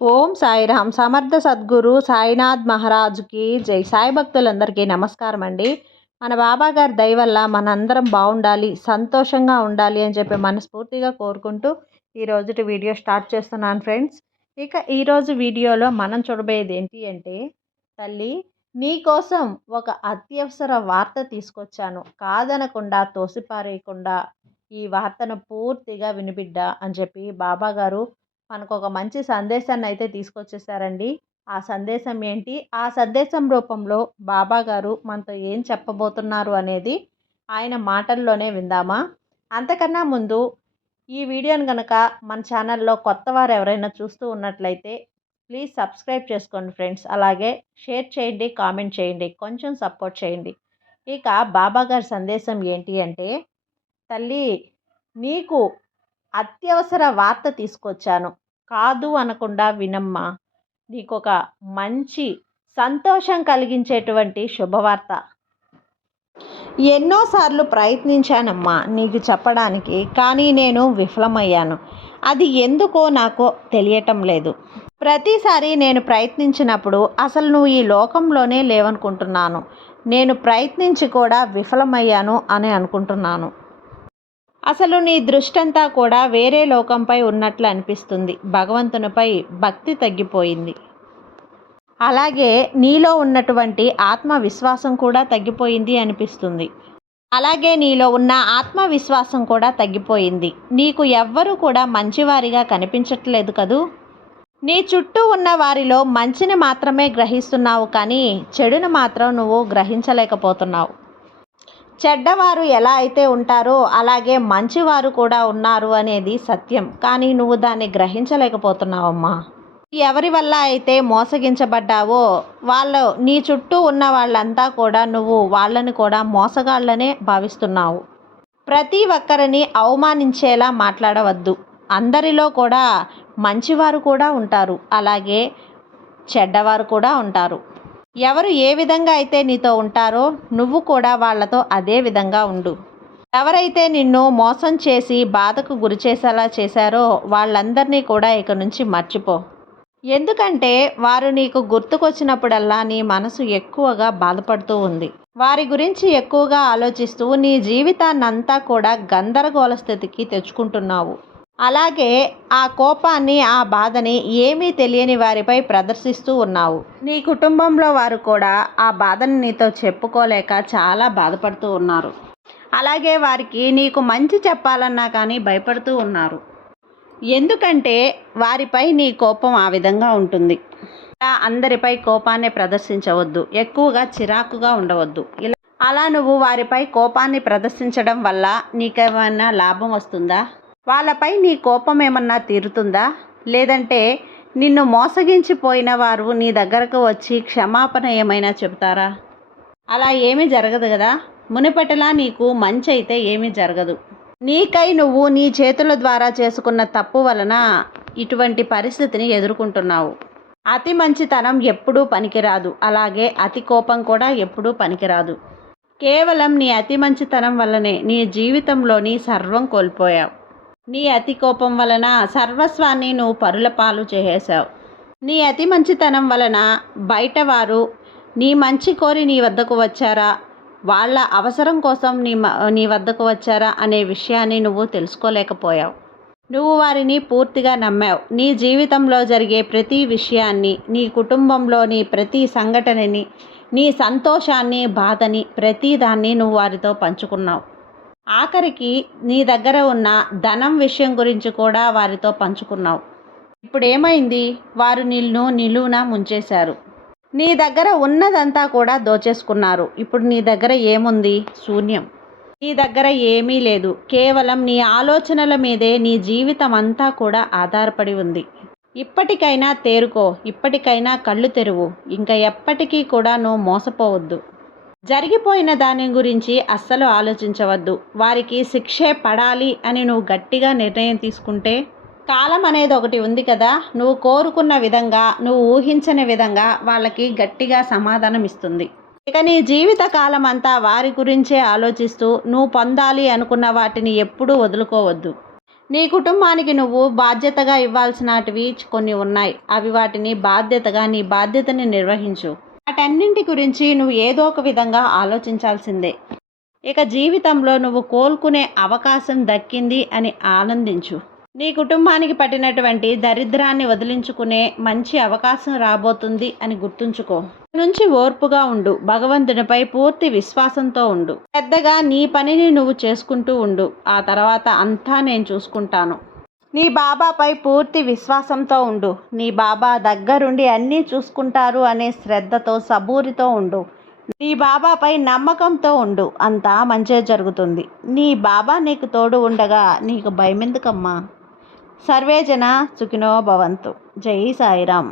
ఓం సాయిరామ్. సమర్థ సద్గురు సాయినాథ్ మహారాజుకి జై. సాయి భక్తులందరికీ నమస్కారం అండి. మన బాబా గారి దయ వల్ల మనందరం బాగుండాలి సంతోషంగా ఉండాలి అని చెప్పి మనస్ఫూర్తిగా కోరుకుంటూ ఈ రోజుటి వీడియో స్టార్ట్ చేస్తున్నాను ఫ్రెండ్స్. ఇక ఈరోజు వీడియోలో మనం చూడబోయేది ఏంటి అంటే తల్లి నీకోసం ఒక అత్యవసర వార్త తీసుకొచ్చాను. కాదనకుండా తోసిపారేయకుండా ఈ వార్తను పూర్తిగా వినిబిడ్డా అని చెప్పి బాబాగారు మనకు ఒక మంచి సందేశాన్ని అయితే తీసుకొచ్చేసారండి. ఆ సందేశం ఏంటి? ఆ సందేశం రూపంలో బాబా గారు మనతో ఏం చెప్పబోతున్నారు అనేది ఆయన మాటల్లోనే విందామా? అంతకన్నా ముందు ఈ వీడియోని కనుక మన ఛానల్లో కొత్త వారు ఎవరైనా చూస్తూ ఉన్నట్లయితే ప్లీజ్ సబ్స్క్రైబ్ చేసుకోండి ఫ్రెండ్స్. అలాగే షేర్ చేయండి కామెంట్ చేయండి కొంచెం సపోర్ట్ చేయండి. ఇక బాబా గారి సందేశం ఏంటి అంటే తల్లి నీకు అత్యవసర వార్త తీసుకొచ్చాను. కాదు అనకుండా వినమ్మా. నీకు ఒక మంచి సంతోషం కలిగించేటువంటి శుభవార్త. ఎన్నోసార్లు ప్రయత్నించానమ్మా నీకు చెప్పడానికి కానీ నేను విఫలమయ్యాను. అది ఎందుకో నాకు తెలియటం లేదు. ప్రతిసారి నేను ప్రయత్నించినప్పుడు అసలు నువ్వు ఈ లోకంలోనే లేవనుకుంటున్నాను. నేను ప్రయత్నించి కూడా విఫలమయ్యాను అని అనుకుంటున్నాను. అసలు నీ దృష్టంతా కూడా వేరే లోకంపై ఉన్నట్లు అనిపిస్తుంది. భగవంతునిపై భక్తి తగ్గిపోయింది. అలాగే నీలో ఉన్నటువంటి ఆత్మవిశ్వాసం కూడా తగ్గిపోయింది అనిపిస్తుంది. అలాగే నీలో ఉన్న ఆత్మవిశ్వాసం కూడా తగ్గిపోయింది. నీకు ఎవ్వరూ కూడా మంచివారిగా కనిపించట్లేదు కదూ? నీ చుట్టూ ఉన్న వారిలో మంచిని మాత్రమే గ్రహిస్తున్నావు కానీ చెడును మాత్రం నువ్వు గ్రహించలేకపోతున్నావు. చెడ్డవారు ఎలా అయితే ఉంటారో అలాగే మంచివారు కూడా ఉన్నారు అనేది సత్యం. కానీ నువ్వు దాన్ని గ్రహించలేకపోతున్నావమ్మా. ఎవరి వల్ల అయితే మోసగించబడ్డావో వాళ్ళు నీ చుట్టూ ఉన్న వాళ్ళంతా కూడా నువ్వు వాళ్ళని కూడా మోసగాళ్ళనే భావిస్తున్నావు. ప్రతి ఒక్కరిని అవమానించేలా మాట్లాడవద్దు. అందరిలో కూడా మంచివారు కూడా ఉంటారు. అలాగే చెడ్డవారు కూడా ఉంటారు. ఎవరు ఏ విధంగా అయితే నీతో ఉంటారో నువ్వు కూడా వాళ్ళతో అదే విధంగా ఉండు. ఎవరైతే నిన్ను మోసం చేసి బాధకు గురి చేసేలా చేశారో వాళ్ళందరినీ కూడా ఇక నుంచి మర్చిపో. ఎందుకంటే వారు నీకు గుర్తుకొచ్చినప్పుడల్లా నీ మనసు ఎక్కువగా బాధపడుతూ ఉంది. వారి గురించి ఎక్కువగా ఆలోచిస్తూ నీ జీవితాన్నంతా కూడా గందరగోళ స్థితికి తెచ్చుకుంటున్నావు. అలాగే ఆ కోపాన్ని ఆ బాధని ఏమీ తెలియని వారిపై ప్రదర్శిస్తూ ఉన్నావు. నీ కుటుంబంలో వారు కూడా ఆ బాధని నీతో చెప్పుకోలేక చాలా బాధపడుతూ ఉన్నారు. అలాగే వారికి నీకు మంచి చెప్పాలన్నా కానీ భయపడుతూ ఉన్నారు. ఎందుకంటే వారిపై నీ కోపం ఆ విధంగా ఉంటుంది. అందరిపై కోపాన్ని ప్రదర్శించవద్దు. ఎక్కువగా చిరాకుగా ఉండవద్దు. ఇలా అలా నువ్వు వారిపై కోపాన్ని ప్రదర్శించడం వల్ల నీకేమైనా లాభం వస్తుందా? వాళ్ళపై నీ కోపం ఏమన్నా తీరుతుందా? లేదంటే నిన్ను మోసగించిపోయిన వారు నీ దగ్గరకు వచ్చి క్షమాపణ ఏమైనా చెబుతారా? అలా ఏమీ జరగదు కదా? మునిపటిలా నీకు మంచి అయితే ఏమీ జరగదు. నీకై నువ్వు నీ చేతుల ద్వారా చేసుకున్న తప్పు వలన ఇటువంటి పరిస్థితిని ఎదుర్కొంటున్నావు. అతి మంచితనం ఎప్పుడూ పనికిరాదు. అలాగే అతి కోపం కూడా ఎప్పుడూ పనికిరాదు. కేవలం నీ అతి మంచితనం వల్లనే నీ జీవితంలోని సర్వం కోల్పోయావు. నీ అతి కోపం వలన సర్వస్వాన్ని నువ్వు పరుల పాలు చేసేశావు. నీ అతి మంచితనం వలన బయట వారు నీ మంచి కోరి నీ వద్దకు వచ్చారా? వాళ్ళ అవసరం కోసం నీ నీ వద్దకు వచ్చారా అనే విషయాన్ని నువ్వు తెలుసుకోలేకపోయావు. నువ్వు వారిని పూర్తిగా నమ్మావు. నీ జీవితంలో జరిగే ప్రతి విషయాన్ని నీ కుటుంబంలోని ప్రతి సంఘటనని నీ సంతోషాన్ని బాధని ప్రతిదాన్ని నువ్వు వారితో పంచుకున్నావు. ఆఖరికి నీ దగ్గర ఉన్న ధనం విషయం గురించి కూడా వారితో పంచుకున్నావు. ఇప్పుడు ఏమైంది వారు నిన్ను నిలువున ముంచేశారు. నీ దగ్గర ఉన్నదంతా కూడా దోచేసుకున్నారు. ఇప్పుడు నీ దగ్గర ఏముంది? శూన్యం. నీ దగ్గర ఏమీ లేదు. కేవలం నీ ఆలోచనల మీదే నీ జీవితం అంతా కూడా ఆధారపడి ఉంది. ఇప్పటికైనా తేరుకో. ఇప్పటికైనా కళ్ళు తెరువు. ఇంకా ఎప్పటికీ కూడా నువ్వు మోసపోవద్దు. జరిగిపోయిన దాని గురించి అస్సలు ఆలోచించవద్దు. వారికి శిక్షే పడాలి అని నువ్వు గట్టిగా నిర్ణయం తీసుకుంటే కాలం అనేది ఒకటి ఉంది కదా. నువ్వు కోరుకున్న విధంగా నువ్వు ఊహించని విధంగా వాళ్ళకి గట్టిగా సమాధానం ఇస్తుంది. ఇక నీ జీవిత కాలం అంతా వారి గురించే ఆలోచిస్తూ నువ్వు పొందాలి అనుకున్న వాటిని ఎప్పుడూ వదులుకోవద్దు. నీ కుటుంబానికి నువ్వు బాధ్యతగా ఇవ్వాల్సినటివి కొన్ని ఉన్నాయి. అవి వాటిని బాధ్యతగా నీ బాధ్యతని నిర్వహించు. వాటన్నింటి గురించి నువ్వు ఏదో ఒక విధంగా ఆలోచించాల్సిందే. ఇక జీవితంలో నువ్వు కోలుకునే అవకాశం దక్కింది అని ఆనందించు. నీ కుటుంబానికి పట్టినటువంటి దరిద్రాన్ని వదిలించుకునే మంచి అవకాశం రాబోతుంది అని గుర్తుంచుకో. నుంచి ఓర్పుగా ఉండు. భగవంతునిపై పూర్తి విశ్వాసంతో ఉండు. పెద్దగా నీ పనిని నువ్వు చేసుకుంటూ ఉండు. ఆ తర్వాత అంతా నేను చూసుకుంటాను. నీ బాబాపై పూర్తి విశ్వాసంతో ఉండు. నీ బాబా దగ్గరుండి అన్నీ చూసుకుంటారు అనే శ్రద్ధతో సబూరితో ఉండు. నీ బాబాపై నమ్మకంతో ఉండు. అంతా మంచే జరుగుతుంది. నీ బాబా నీకు తోడు ఉండగా నీకు భయమెందుకమ్మా? సర్వేజన సుఖినో భవంతు. జై సాయిరామ్.